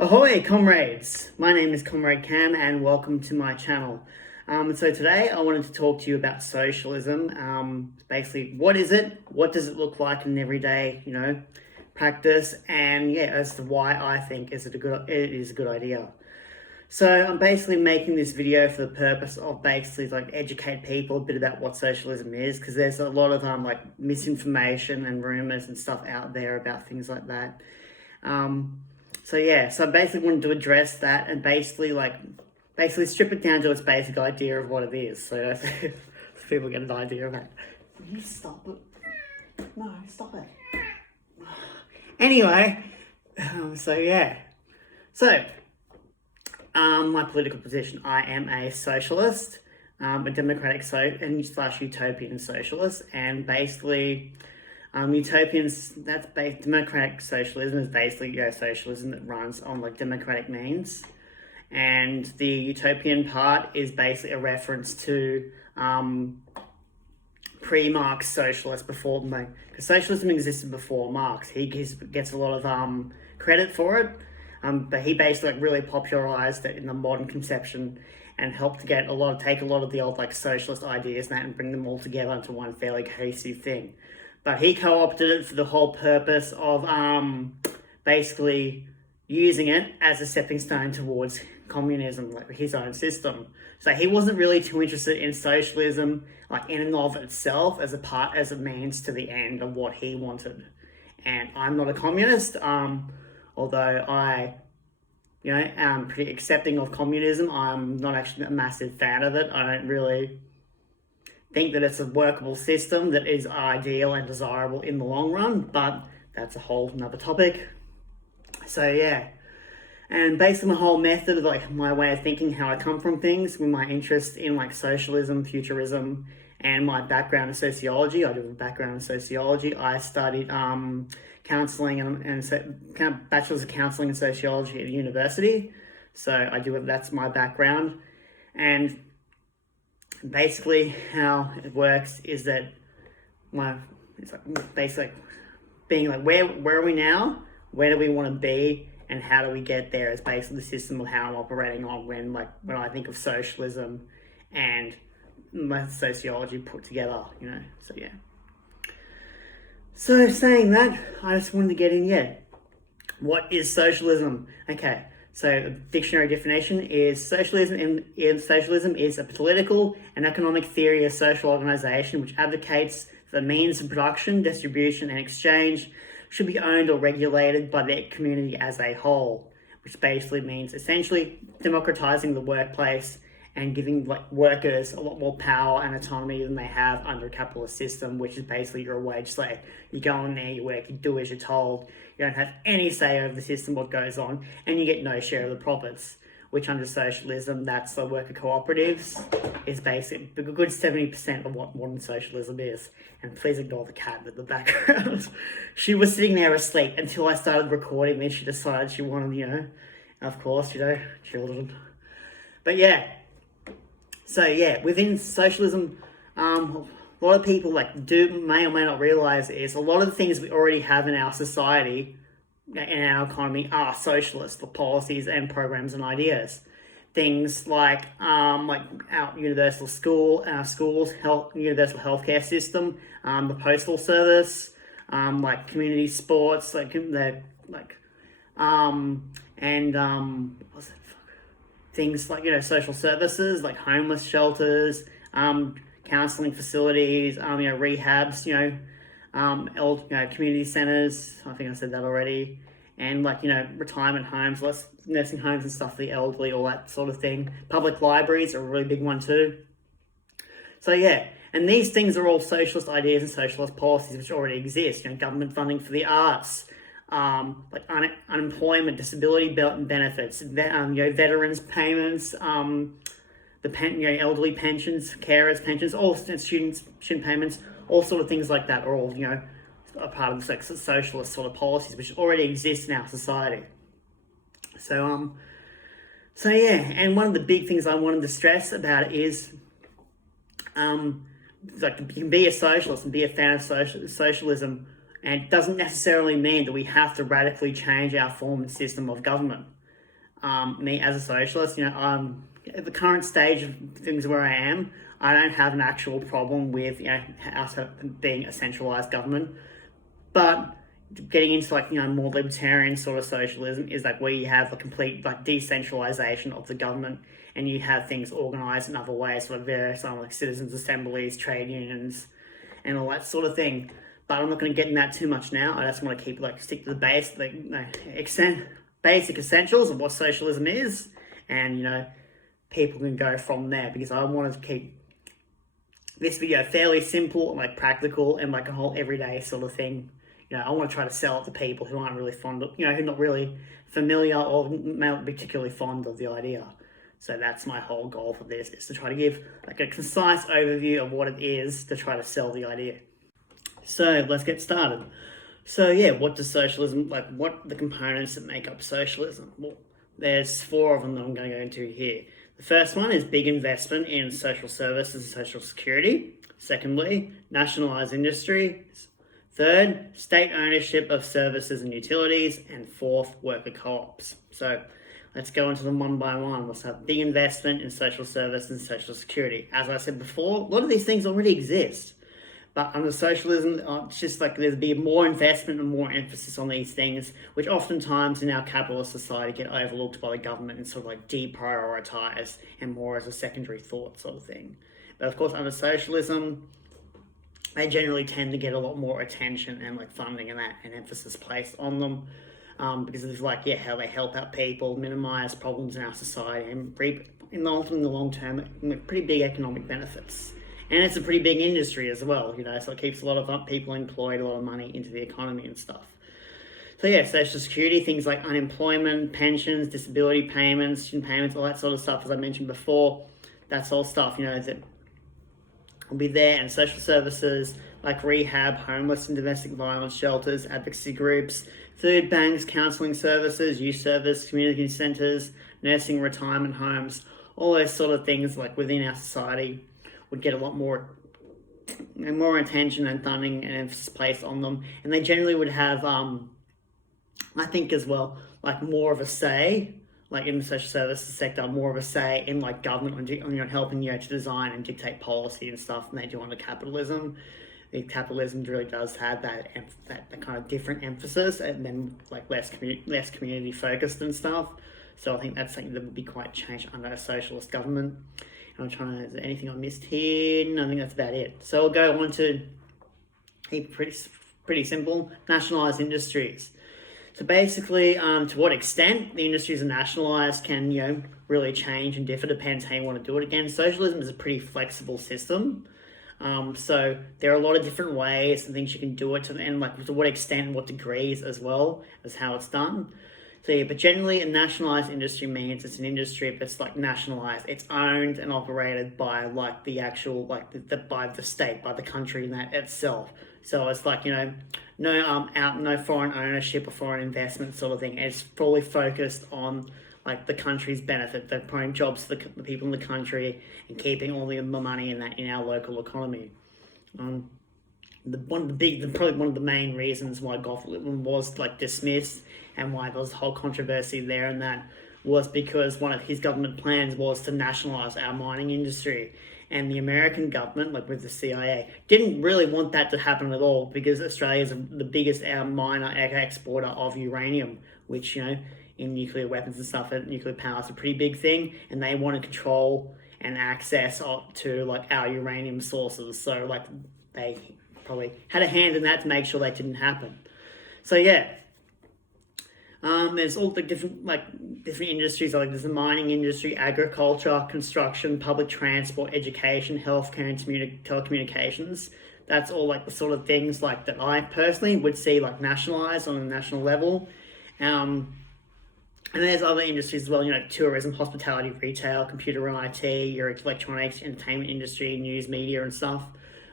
Ahoy, comrades! My name is Comrade Cam and welcome to my channel. So today I wanted to talk to you about socialism. Basically, what is it? What does it look like in everyday, practice? And yeah, as to why I think it is a good idea. So I'm basically making this video for the purpose of basically educate people a bit about what socialism is, because there's a lot of misinformation and rumors and stuff out there about things like that. So I basically wanted to address that and basically strip it down to its basic idea of what it is. So people get an idea of it. You stop it. No, stop it. Anyway, my political position, I am a socialist, a democratic slash utopian socialist, and basically utopians, democratic socialism is basically socialism that runs on democratic means, and the utopian part is basically a reference to pre-Marx socialists before, because socialism existed before Marx. He gets a lot of credit for it, but he basically really popularized it in the modern conception and helped to take a lot of the old socialist ideas and bring them all together into one fairly cohesive thing. But he co-opted it for the whole purpose of basically using it as a stepping stone towards communism, his own system. So he wasn't really too interested in socialism in and of itself as a means to the end of what he wanted. And I'm not a communist, although I am pretty accepting of communism. I'm not actually a massive fan of it. I don't really think that it's a workable system that is ideal and desirable in the long run, but that's a whole another topic. And basically my whole method of my way of thinking, how I come from things, with my interest in socialism, futurism, and my background in sociology. I do have a background in sociology. I studied counseling and bachelor's of counseling and sociology at a university. So that's my background. And basically how it works is that it's basically being where are we now, where do we want to be, and how do we get there is basically the system of how I'm operating on when I think of socialism and my sociology put together, So saying that, I just wanted to get in, what is socialism? Okay, so the dictionary definition is socialism is a political and economic theory of social organization which advocates the means of production, distribution, and exchange should be owned or regulated by the community as a whole, which basically means essentially democratizing the workplace and giving workers a lot more power and autonomy than they have under a capitalist system, which is basically you're a wage slave. You go in there, you work, you do as you're told, you don't have any say over the system, what goes on, and you get no share of the profits, which under socialism, that's the worker cooperatives, is basically a good 70% of what modern socialism is. And please ignore the cat in the background. She was sitting there asleep until I started recording, then she decided she wanted, of course, children. But within socialism, a lot of people may or may not realize is a lot of the things we already have in our society, in our economy, are socialist, the policies and programs and ideas. Things like our universal schools, universal healthcare system, the postal service, community sports, things social services like homeless shelters, counseling facilities, rehabs, community centers. I think I said that already, and retirement homes, nursing homes and stuff for the elderly, all that sort of thing. Public libraries are a really big one too. And these things are all socialist ideas and socialist policies which already exist. Government funding for the arts, unemployment, disability benefits, veterans payments, elderly pensions, carers pensions, all student payments, all sort of things like that are all a part of the socialist sort of policies which already exist in our society. And one of the big things I wanted to stress about it is you can be a socialist and be a fan of socialism, and it doesn't necessarily mean that we have to radically change our form and system of government. me as a socialist, at the current stage of things where I am, I don't have an actual problem with us being a centralized government, but getting into more libertarian sort of socialism is where you have a complete decentralization of the government, and you have things organized in other ways, for various citizens assemblies, trade unions, and all that sort of thing. But I'm not going to get in that too much now. I just want to keep stick to the basic essentials of what socialism is, and people can go from there, because I want to keep this video fairly simple, practical, and a whole everyday sort of thing. I want to try to sell it to people who aren't really fond of, who are not really familiar or not particularly fond of the idea. So that's my whole goal for this, is to try to give a concise overview of what it is, to try to sell the idea. So let's get started. So what does socialism, what are the components that make up socialism? Well, there's 4 of them that I'm going to go into here. The first one is big investment in social services and social security. Secondly, nationalised industry. Third, state ownership of services and utilities. And fourth, worker co-ops. So let's go into them one by one. Let's have big investment in social services and social security. As I said before, a lot of these things already exist. But under socialism, it's just there's be more investment and more emphasis on these things, which oftentimes in our capitalist society get overlooked by the government and sort of deprioritized, and more as a secondary thought sort of thing. But of course, under socialism, they generally tend to get a lot more attention and funding and emphasis placed on them, because of how they help out people, minimize problems in our society, and in the long term, pretty big economic benefits. And it's a pretty big industry as well, so it keeps a lot of people employed, a lot of money into the economy and stuff. So social security, things like unemployment, pensions, disability payments, all that sort of stuff, as I mentioned before, that's all stuff, that will be there. And social services like rehab, homeless and domestic violence shelters, advocacy groups, food banks, counselling services, youth service, community centres, nursing, retirement homes, all those sort of things within our society would get a lot more attention and funding and emphasis placed on them. And they generally would have, I think as well, more of a say, in the social services sector, more of a say in government on helping to design and dictate policy and stuff than they do under capitalism. The capitalism really does have that kind of different emphasis, and then less community focused and stuff. So I think that's something that would be quite changed under a socialist government. I'm trying to, is there anything I missed here? No, I think that's about it. So I'll go on to keep pretty simple, nationalised industries. So basically, to what extent the industries are nationalised can, really change and differ, depends how you want to do it. Again, socialism is a pretty flexible system. So there are a lot of different ways and things you can do it, and to what extent and what degrees as well as how it's done. So but generally a nationalised industry means it's an industry that's nationalised. It's owned and operated by the actual by the state, by the country in that itself. So it's no foreign ownership or foreign investment sort of thing. It's fully focused on the country's benefit, the providing jobs to the people in the country and keeping all the money in our local economy. Probably one of the main reasons why Gottlieb was dismissed and why there was whole controversy there, and that was because one of his government plans was to nationalise our mining industry, and the American government, with the CIA, didn't really want that to happen at all, because Australia is the biggest miner exporter of uranium, which in nuclear weapons and stuff, nuclear power is a pretty big thing, and they wanted control and access to our uranium sources. So they probably had a hand in that to make sure that didn't happen. So there's all the different industries, there's the mining industry, agriculture, construction, public transport, education, healthcare, and telecommunications. That's all the sort of things that I personally would see nationalised on a national level. And there's other industries as well, tourism, hospitality, retail, computer and IT, your electronics, entertainment industry, news media and stuff,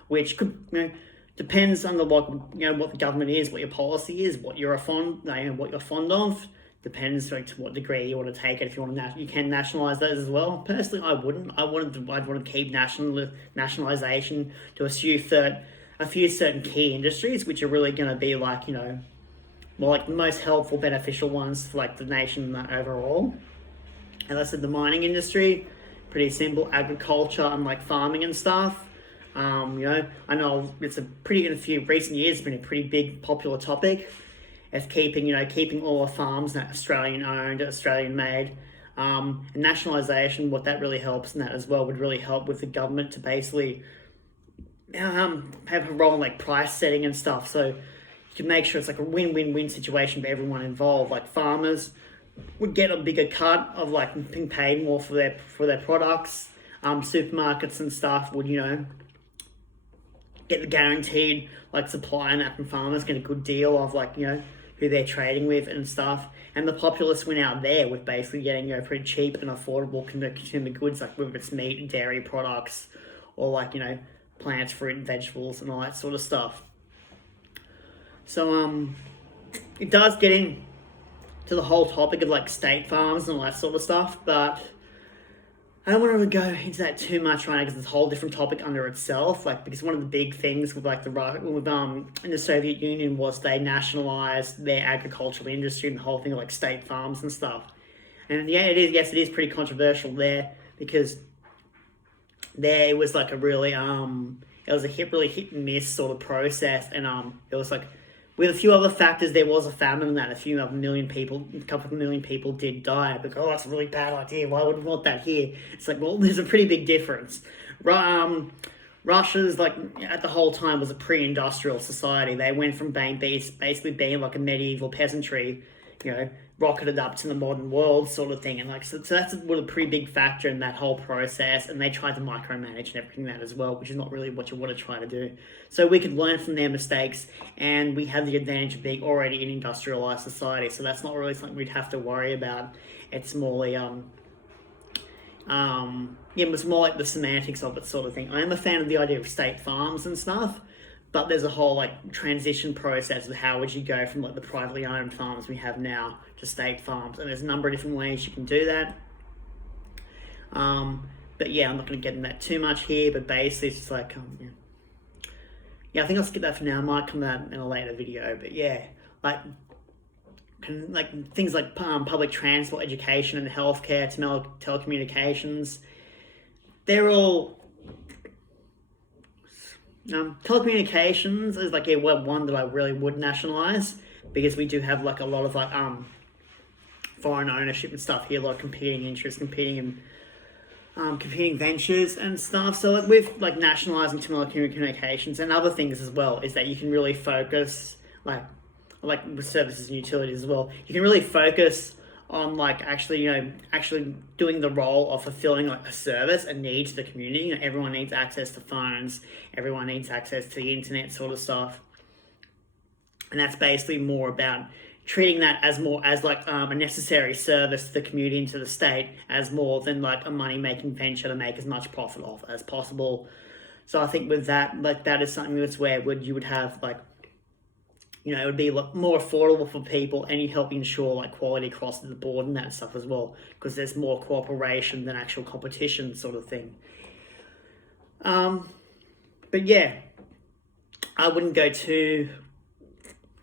which could, depends on what the government is, what your policy is, what you're fond of. Depends to what degree you want to take it. If you want to, you can nationalise those as well. Personally, I wouldn't. I'd want to keep nationalisation to a few certain key industries, which are really going to be the most helpful, beneficial ones for the nation overall. As I said, the mining industry, pretty simple, agriculture and like farming and stuff. I know it's in a few recent years, it's been a pretty big popular topic. It's keeping all the farms Australian owned, Australian made. And nationalisation, what that really helps in that as well would really help with the government to basically have a role in like price setting and stuff. So you can make sure it's like a win-win-win situation for everyone involved. Like farmers would get a bigger cut of like being paid more for their products. Supermarkets and stuff would get the guaranteed like supply and that from farmers, get a good deal of like who they're trading with and stuff. And the populace went out there with basically getting pretty cheap and affordable consumer goods, like whether it's meat and dairy products or like plants, fruit and vegetables and all that sort of stuff. So it does get in to the whole topic of like state farms and all that sort of stuff, but I don't want to go into that too much right now because it's a whole different topic under itself. Like, because one of the big things with like in the Soviet Union was they nationalized their agricultural industry and the whole thing of like state farms and stuff. And yeah, it is pretty controversial there because there it was like a really it was a really hit and miss sort of process, and it was like with a few other factors, there was a famine that a couple of million people did die. But that's a really bad idea. Why would we want that here? It's like, well, there's a pretty big difference. Russia's like at the whole time was a pre-industrial society. They went from basically being like a medieval peasantry, rocketed up to the modern world sort of thing, and like so that's a pretty big factor in that whole process. And they tried to micromanage and everything that as well, which is not really what you want to try to do. So we could learn from their mistakes, and we have the advantage of being already an industrialized society. So that's not really something we'd have to worry about. It's more it's more like the semantics of it sort of thing. I am a fan of the idea of state farms and stuff, but there's a whole like transition process of how would you go from like the privately owned farms we have now to state farms, and there's a number of different ways you can do that. But yeah, I'm not going to get into that too much here, but basically it's just like I think I'll skip that for now. I might come out in a later video, but yeah, like things like public transport, education and healthcare, telecommunications, they're all telecommunications is like one that I really would nationalize, because we do have like a lot of like foreign ownership and stuff here, like competing interests, competing ventures and stuff. So like with like nationalizing telecommunications and other things as well, is that you can really focus like with services and utilities as well. You can really focus on like actually doing the role of fulfilling like a service, a need to the community. Everyone needs access to phones, everyone needs access to the internet sort of stuff, and that's basically more about treating that as a necessary service to the community and to the state, as more than like a money-making venture to make as much profit off as possible. So I think with that, like that is something that's where you would have like it would be more affordable for people, and you help ensure like quality across the board and that stuff as well, because there's more cooperation than actual competition sort of thing. But yeah, I wouldn't go too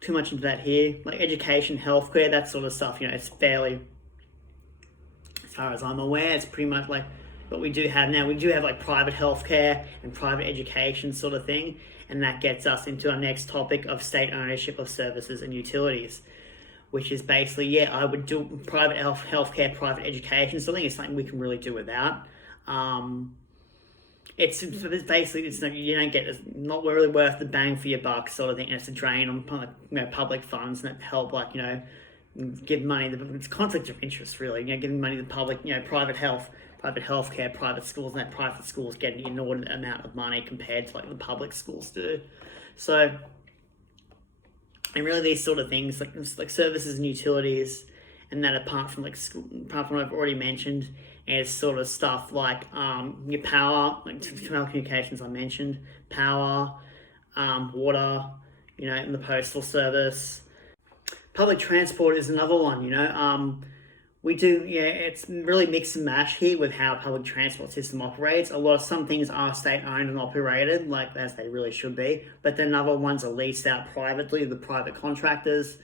much into that here. Like education, healthcare, that sort of stuff, it's fairly, as far as I'm aware, it's pretty much like what we do have now. We do have like private healthcare and private education sort of thing. And that gets us into our next topic of state ownership of services and utilities, which is basically, I would do private healthcare, private education. So I think it's something we can really do without. It's basically, you don't get, it's not really worth the bang for your buck sort of thing. And it's a drain on public funds that help give money. It's conflict of interest really. Giving money to the public, private healthcare, private schools, and that private schools get an inordinate amount of money compared to like the public schools do. So, and really these sort of things like services and utilities, and that apart from what I've already mentioned, is sort of stuff like your power, like telecommunications I mentioned, power, water, and the postal service. Public transport is another one, we do, it's really mix and match here with how public transport system operates. Some things are state-owned and operated, like as they really should be, but then other ones are leased out privately to the private contractors,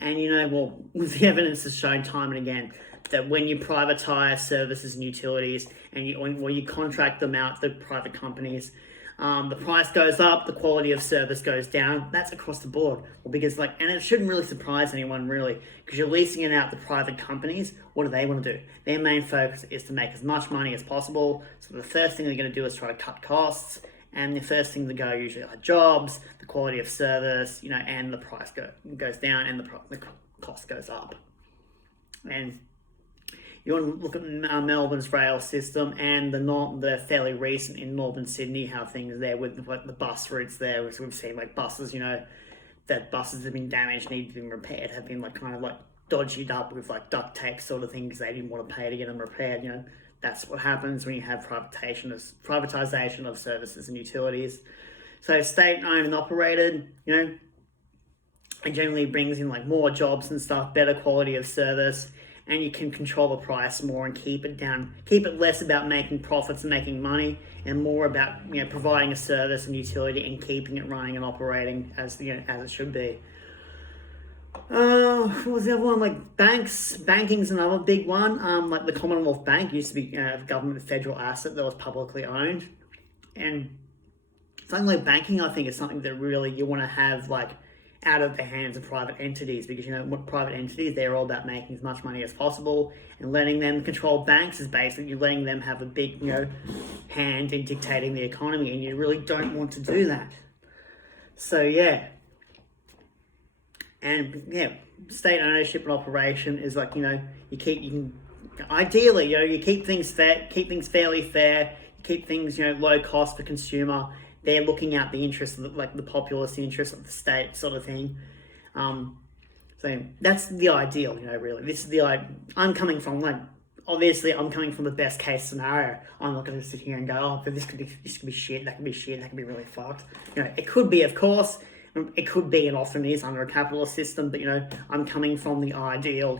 And well, the evidence has shown time and again that when you privatize services and utilities and you contract them out to private companies, the price goes up, the quality of service goes down. That's across the board. Well, because and it shouldn't really surprise anyone really, because you're leasing it out to private companies. What do they want to do? Their main focus is to make as much money as possible. So the first thing they're going to do is try to cut costs. And the first thing to go usually are jobs, the quality of service, and the price goes down and the cost goes up. And you want to look at Melbourne's rail system and the fairly recent in northern Sydney, how things there with the bus routes there, which we've seen buses, that buses have been damaged, need to be repaired, have been kind of dodged up with duct tape sort of thing because they didn't want to pay to get them repaired. That's what happens when you have privatization of services and utilities. So state-owned and operated, it generally brings in more jobs and stuff, better quality of service, and you can control the price more and keep it down. Keep it less about making profits and making money, and more about providing a service and utility and keeping it running and operating as as it should be. What was the other one? Banks. Banking's another big one. The Commonwealth Bank used to be a government federal asset that was publicly owned. And something like banking, I think, is something that really you want to have out of the hands of private entities, because what private entities, they're all about making as much money as possible, and letting them control banks is basically letting them have a big hand in dictating the economy, and you really don't want to do that. So state ownership and operation is ideally you keep things fairly fair, you keep things low cost for consumer. They're looking at the interests of the populace, the interests of the state sort of thing. So that's the ideal, really. This is I'm coming from obviously I'm coming from the best case scenario. I'm not going to sit here and go, this could be shit, that could be shit, that could be really fucked. It could be, of course. It could be, and often is, under a capitalist system, but I'm coming from the ideal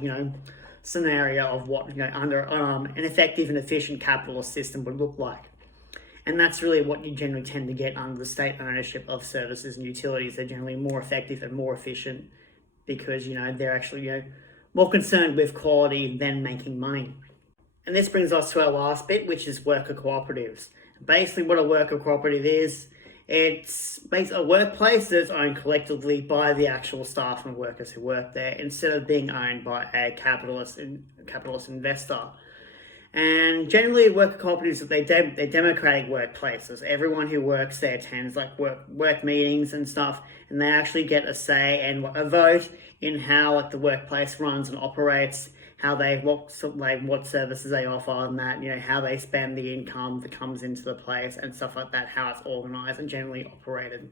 scenario of what under an effective and efficient capitalist system would look like. And that's really what you generally tend to get under the state ownership of services and utilities. They're generally more effective and more efficient because they're actually more concerned with quality than making money. And this brings us to our last bit, which is worker cooperatives. Basically what a worker cooperative is, it's a workplace that's owned collectively by the actual staff and workers who work there, instead of being owned by a capitalist investor. And generally, worker cooperatives, they're democratic workplaces. Everyone who works there attends work meetings and stuff, and they actually get a say and a vote in how the workplace runs and operates, what services they offer, and that how they spend the income that comes into the place and stuff like that, how it's organised and generally operated.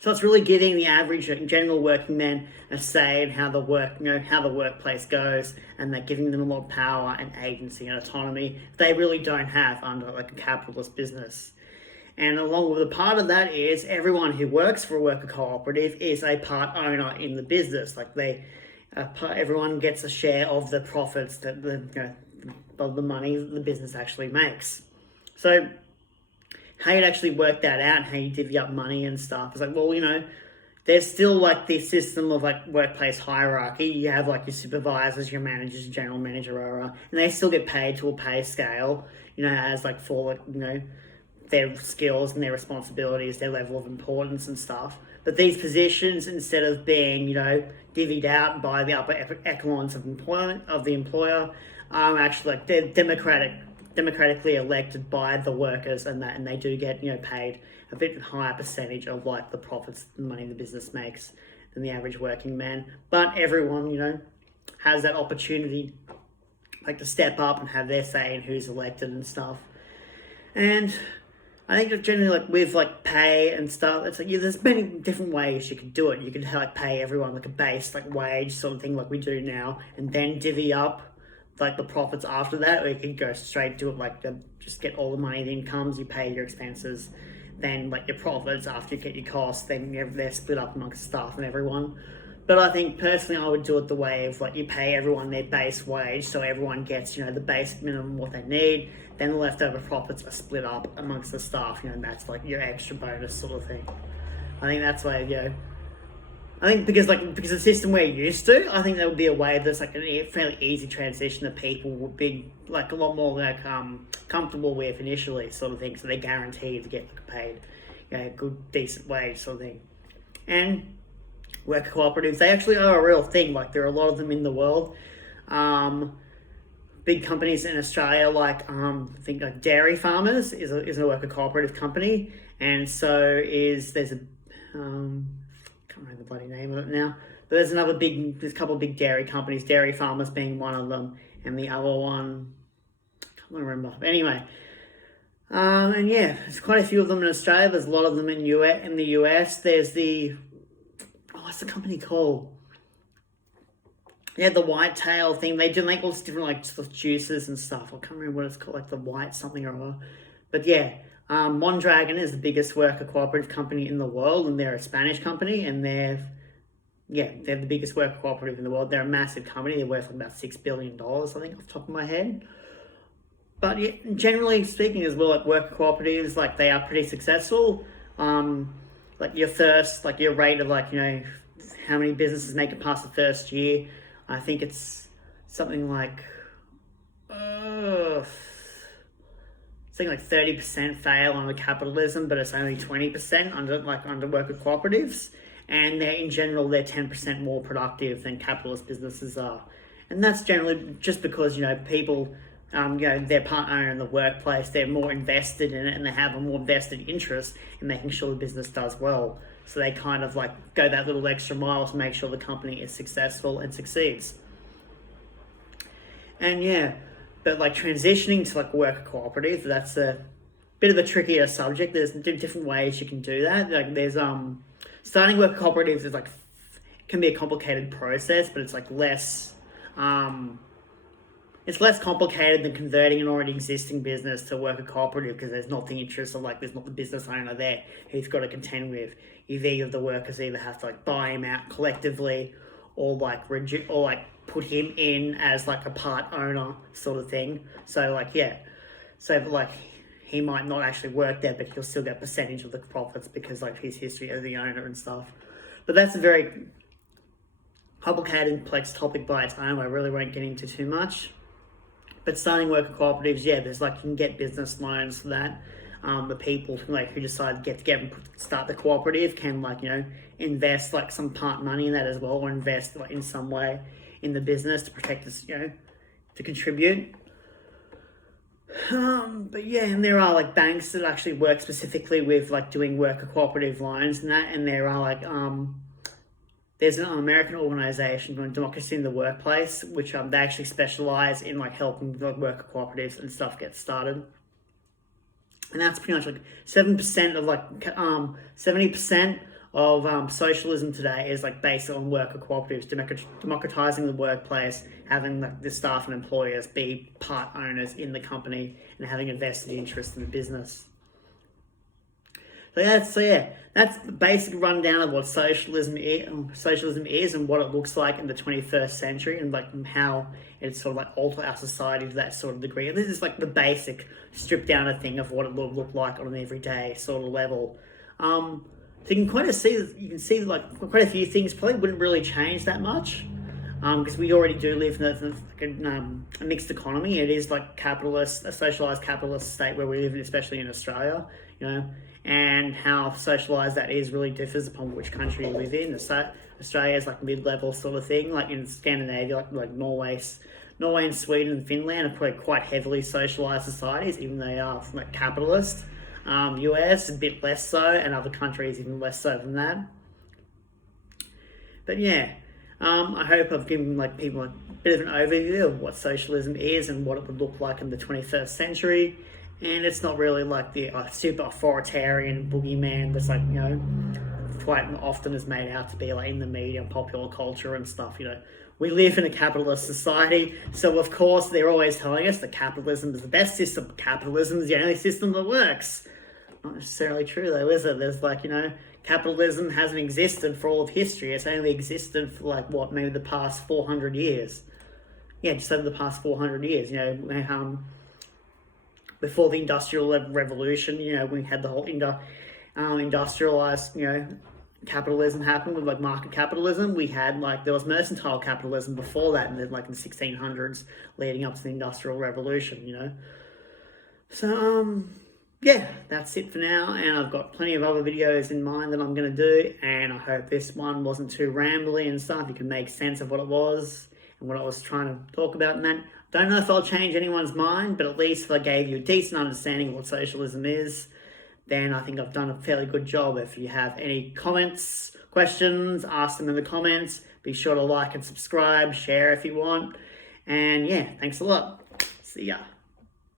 So it's really giving the average general working man a say in how the workplace goes, and they're giving them a lot of power and agency and autonomy they really don't have under a capitalist business. And along with a part of that is everyone who works for a worker cooperative is a part owner in the business. Everyone gets a share of the profits that of the money the business actually makes. So how you'd actually work that out, how you divvy up money and stuff, is there's still this system of workplace hierarchy. You have your supervisors, your managers, your general manager, and they still get paid to a pay scale, as for their skills and their responsibilities, their level of importance and stuff. But these positions, instead of being, divvied out by the upper echelons of the employer, are actually they're democratically elected by the workers, and they do get paid a bit higher percentage of the profits, the money the business makes than the average working man. But everyone has that opportunity to step up and have their say in who's elected and stuff. And I think that generally with pay and stuff, it's there's many different ways you could do it. You could pay everyone a base wage sort of thing we do now, and then divvy up the profits after that, or you could go straight to it just get all the money, the incomes, you pay your expenses, then your profits after you get your costs, then they're split up amongst staff and everyone. But I think personally I would do it the way of you pay everyone their base wage, so everyone gets the basic minimum what they need, then the leftover profits are split up amongst the staff, and that's your extra bonus sort of thing. I think that's where I think because the system we're used to, I think there would be a way that's like a fairly easy transition that people would be like a lot more like comfortable with initially, sort of thing. So they're guaranteed to get paid, good decent wage, sort of thing. And worker cooperatives, they actually are a real thing. Like there are a lot of them in the world. Big companies in Australia, like I think like Dairy Farmers is a worker cooperative company, and so there's a can't remember the bloody name of it now. But there's a couple of big dairy companies, Dairy Farmers being one of them, and the other one, I can't remember. But anyway, and yeah, there's quite a few of them in Australia. There's a lot of them in the US. There's what's the company called? Yeah, the whitetail thing. They do make all this different like sort of juices and stuff. I can't remember what it's called, like the white something or other. But yeah, Mondragon is the biggest worker cooperative company in the world, and they're a Spanish company, and they're the biggest worker cooperative in the world. They're a massive company. They're worth about $6 billion, I think, off the top of my head. But yeah, generally speaking as well, like worker cooperatives, like they are pretty successful. Like your rate of how many businesses make it past the first year, I think it's something like 30% fail under capitalism, but it's only 20% under worker cooperatives, and they're 10% more productive than capitalist businesses are, and that's generally just because people, they're part owner in the workplace, they're more invested in it, and they have a more vested interest in making sure the business does well. So they kind of go that little extra mile to make sure the company is successful and succeeds. And yeah. But transitioning to worker cooperative, that's a bit of a trickier subject. There's different ways you can do that. There's starting worker cooperatives is can be a complicated process, but it's less complicated than converting an already existing business to a worker cooperative, because there's not the interest of there's not the business owner there who you've got to contend with. The workers either have to buy him out collectively, or put him in as a part owner sort of thing. So he might not actually work there, but he'll still get a percentage of the profits because his history as the owner and stuff. But that's a very complicated and complex topic by its own. I really won't get into too much. But starting worker cooperatives, there's you can get business loans for that. The people who decide to get and start the cooperative can invest some part money in that as well, or invest in some way in the business to protect us, to contribute. But yeah, and there are banks that actually work specifically with doing worker cooperative loans and that, and there are there's an American organization called Democracy in the Workplace, which they actually specialize in helping worker cooperatives and stuff get started. And that's pretty much 7% of 70% of socialism today is based on worker cooperatives, democratizing the workplace, having the staff and employers be part owners in the company, and having a vested interest in the business. So that's the basic rundown of what socialism is and what it looks like in the 21st century, and how it's sort of altered our society to that sort of degree. And this is the basic stripped down thing of what it will look like on an everyday sort of level. So you can see quite a few things probably wouldn't really change that much, because we already do live in a mixed economy. It is a socialized capitalist state where we live in, especially in Australia, and how socialized that is really differs upon which country you live in. Australia is mid-level sort of thing. In Scandinavia, like Norway and Sweden and Finland are probably quite heavily socialized societies, even though they are capitalist. US is a bit less so, and other countries even less so than that. But yeah, I hope I've given people a bit of an overview of what socialism is and what it would look like in the 21st century. And it's not really the super authoritarian boogeyman that's quite often is made out to be in the media and popular culture and stuff. We live in a capitalist society, so of course they're always telling us that capitalism is the best system. Capitalism is the only system that works. Not necessarily true though, is it? There's capitalism hasn't existed for all of history. It's only existed for maybe the past 400 years. Yeah, just over the past 400 years. Before the Industrial Revolution, we had the whole industrialized, capitalism happened, with like market capitalism, we had like, there was mercantile capitalism before that, and then like in the 1600s leading up to the Industrial Revolution, you know. So yeah, that's it for now, and I've got plenty of other videos in mind that I'm going to do, and I hope this one wasn't too rambly and stuff. You can make sense of what it was and what I was trying to talk about in that. Don't know if I'll change anyone's mind, but at least if I gave you a decent understanding of what socialism is, then I think I've done a fairly good job. If you have any comments, questions, ask them in the comments. Be sure to like and subscribe, share if you want. And yeah, thanks a lot. See ya.